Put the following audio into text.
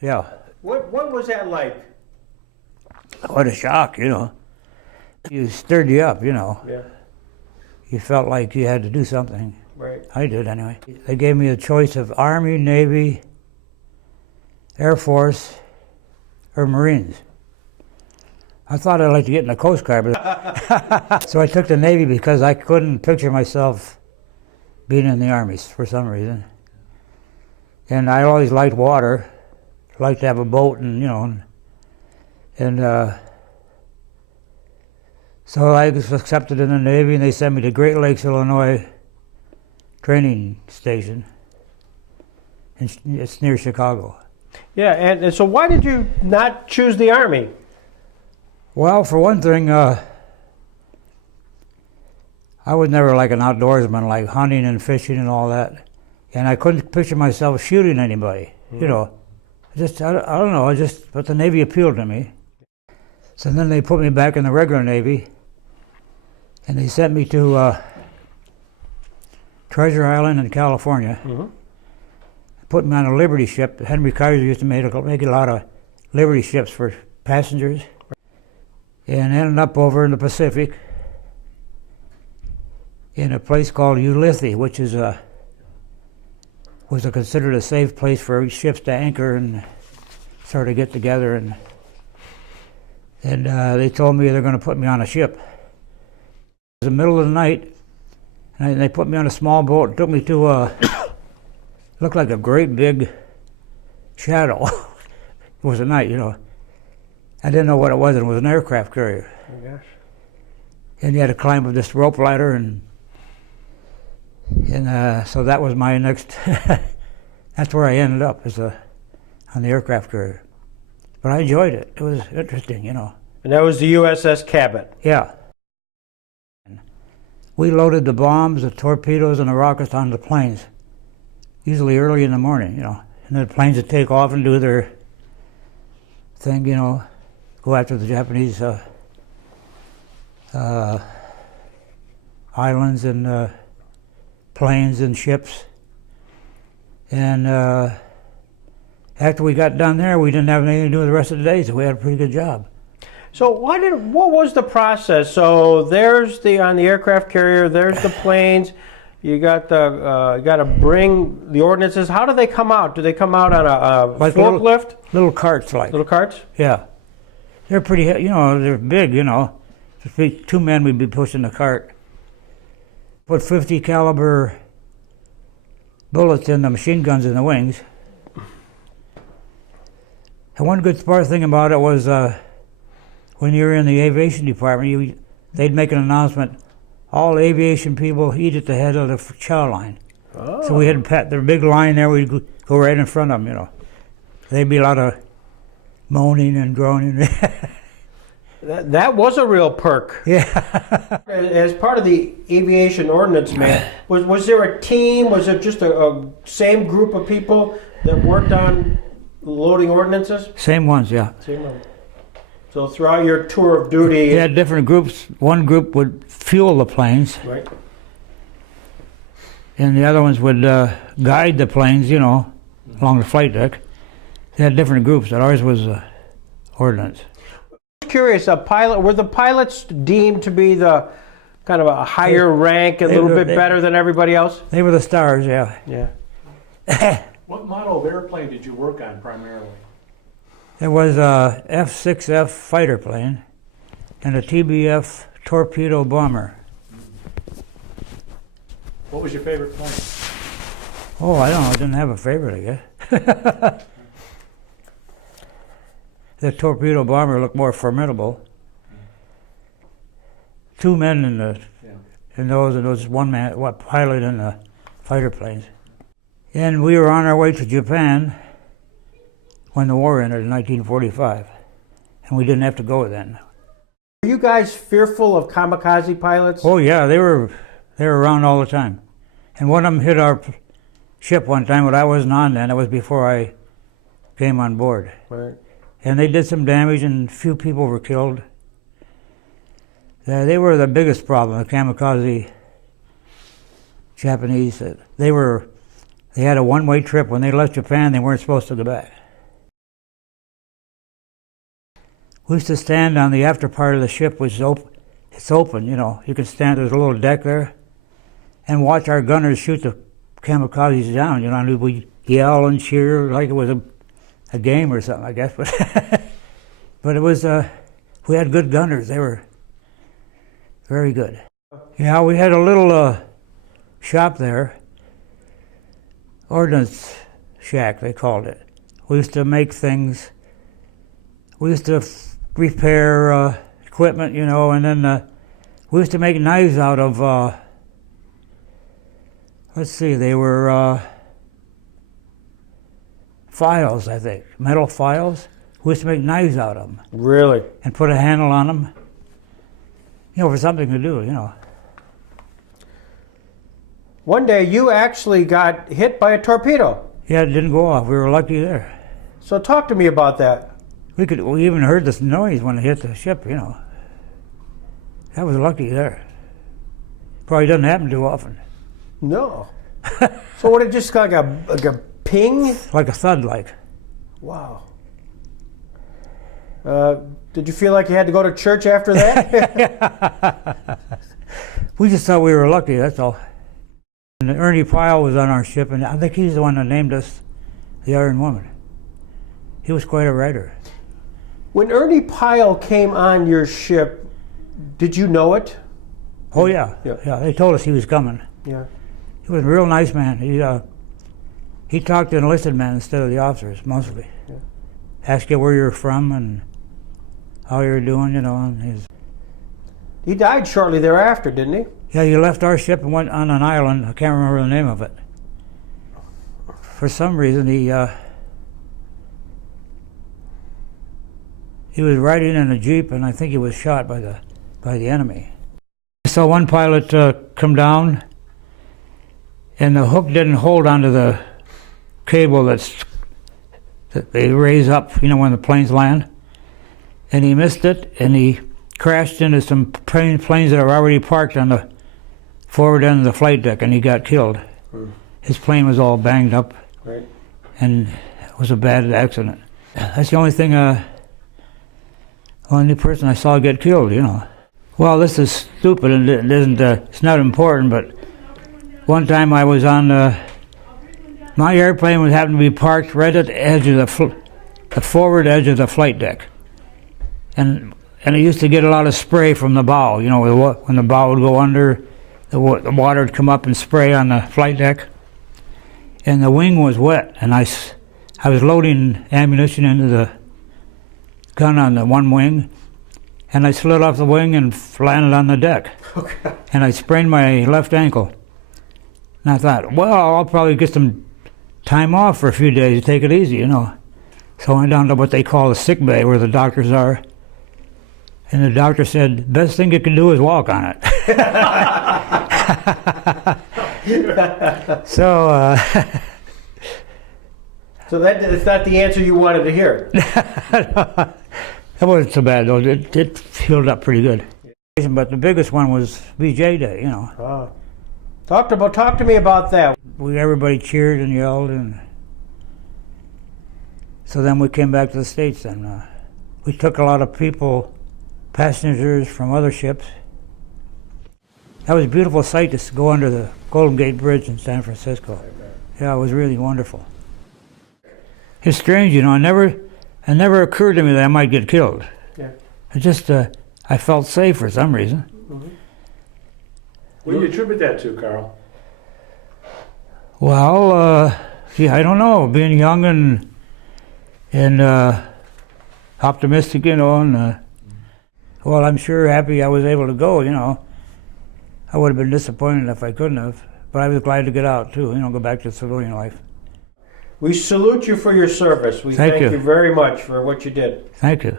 Yeah. What was that like? What a shock, you know. You stirred you up, you know. Yeah. You felt like you had to do something. Right. I did anyway. They gave me a choice of Army, Navy, Air Force, or Marines. I thought I'd like to get in the Coast Guard, but so I took the Navy because I couldn't picture myself being in the Army for some reason. And I always liked water, liked to have a boat, and you know, so I was accepted in the Navy, and they sent me to Great Lakes, Illinois training station. It's near Chicago. Yeah, and so why did you not choose the Army? Well, for one thing, I was never like an outdoorsman, like hunting and fishing and all that. And I couldn't picture myself shooting anybody, you know. I don't know, but the Navy appealed to me. So then they put me back in the regular Navy, and they sent me to Treasure Island in California. Put me on a Liberty ship. Henry Kaiser used to make a lot of Liberty ships for passengers. And ended up over in the Pacific in a place called Ulithi, which is was considered a safe place for ships to anchor and sort of get together. And they told me they're going to put me on a ship. It was the middle of the night, and they put me on a small boat and took me to looked like a great big shadow. It was a night, you know. I didn't know what it was. It was an aircraft carrier. Oh gosh. And you had to climb up this rope ladder, and so that was my next. That's where I ended up, on the aircraft carrier. But I enjoyed it. It was interesting, you know. And that was the USS Cabot. Yeah. We loaded the bombs, the torpedoes, and the rockets on the planes, usually early in the morning, you know. And the planes would take off and do their thing, you know, go after the Japanese islands and planes and ships. And after we got done there, we didn't have anything to do with the rest of the day, so we had a pretty good job. So what was the process? So there's on the aircraft carrier, there's the planes. You got to bring the ordnances. How do they come out? Do they come out on a like forklift? Little carts, like. Little carts? Yeah. They're pretty, you know, they're big, you know. Just two men would be pushing the cart. Put 50 caliber bullets in the machine guns in the wings. And one good smart thing about it was when you were in the aviation department, they'd make an announcement, all aviation people eat at the head of the chow line. Oh. So we had the big line there, we'd go right in front of them, you know. There'd be a lot of moaning and groaning. That was a real perk. Yeah. As part of the aviation ordnance, man, was there a team? Was it just a same group of people that worked on loading ordnances? Same ones, yeah. Same ones. So throughout your tour of duty... You had different groups. One group would fuel the planes. Right. And the other ones would guide the planes, you know, along the flight deck. They had different groups, but ours was ordnance. I'm curious, were the pilots deemed to be the kind of a higher rank, a little bit better than everybody else? They were the stars, yeah. Yeah. What model of airplane did you work on primarily? It was a F-6F fighter plane and a TBF torpedo bomber. What was your favorite plane? Oh, I don't know. I didn't have a favorite, I guess. The torpedo bomber looked more formidable. Two men in those, and those one man, pilot in the fighter planes. And we were on our way to Japan when the war ended in 1945, and we didn't have to go then. Were you guys fearful of kamikaze pilots? Oh yeah, they were around all the time. And one of them hit our ship one time, but I wasn't on then. It was before I came on board. Right. And they did some damage, and a few people were killed. They were the biggest problem, the kamikaze Japanese. They had a one-way trip. When they left Japan, they weren't supposed to go back. We used to stand on the after part of the ship, which is open. It's open, you know. You can stand, there's a little deck there, and watch our gunners shoot the kamikazes down. You know, and we'd yell and cheer like it was a game or something, I guess. But but it was, we had good gunners. They were very good. Yeah, we had a little shop there, ordnance shack, they called it. We used to make things. We used to repair equipment, you know, and then we used to make knives out of, let's see, they were files, I think, metal files. We used to make knives out of them. Really? And put a handle on them, you know, for something to do, you know. One day you actually got hit by a torpedo. Yeah, it didn't go off. We were lucky there. So talk to me about that. We even heard this noise when it hit the ship, you know. That was lucky there. Probably doesn't happen too often. No. So what, it just like a ping? Like a thud, like. Wow. Did you feel like you had to go to church after that? We just thought we were lucky, that's all. And Ernie Pyle was on our ship, and I think he's the one that named us the Iron Woman. He was quite a writer. When Ernie Pyle came on your ship, did you know it? Oh yeah, Yeah. yeah. They told us he was coming. Yeah. He was a real nice man. He talked to enlisted men instead of the officers, mostly. Yeah. Asked you where you're from and how you're doing, you know. And He died shortly thereafter, didn't he? yeah, he left our ship and went on an island. I can't remember the name of it. For some reason, he was riding in a jeep, and I think he was shot by the enemy. I saw one pilot come down, and the hook didn't hold onto the cable that they raise up, you know, when the planes land. And he missed it, and he crashed into some planes that are already parked on the forward end of the flight deck, and he got killed. His plane was all banged up, Right. and it was a bad accident. That's the only thing, only person I saw get killed, you know. Well, this is stupid, and it isn't, it's not important, but one time I was on, my airplane would happen to be parked right at the edge of the forward edge of the flight deck. And it used to get a lot of spray from the bow, you know, when the bow would go under, the water would come up and spray on the flight deck. And the wing was wet, and I was loading ammunition into the gun on the one wing, and I slid off the wing and landed on the deck. Okay. And I sprained my left ankle. And I thought, well, I'll probably get some time off for a few days to take it easy, you know. So I went down to what they call the sick bay, where the doctors are. And the doctor said, best thing you can do is walk on it. So So that's not the answer you wanted to hear. that wasn't so bad, though. It healed up pretty good. But the biggest one was VJ Day, you know. Oh. Talk to me about that. Everybody cheered and yelled, and so then we came back to the States, and we took a lot of people, passengers from other ships. That was a beautiful sight to go under the Golden Gate Bridge in San Francisco. Yeah, it was really wonderful. It's strange, you know. It never occurred to me that I might get killed. Yeah. It just, I felt safe for some reason. Mm-hmm. What do you attribute that to, Carl? Well, gee, I don't know. Being young and optimistic, you know, and well, I'm sure happy I was able to go, you know. I would have been disappointed if I couldn't have, but I was glad to get out too, you know, go back to civilian life. We salute you for your service. We thank you very much for what you did. Thank you.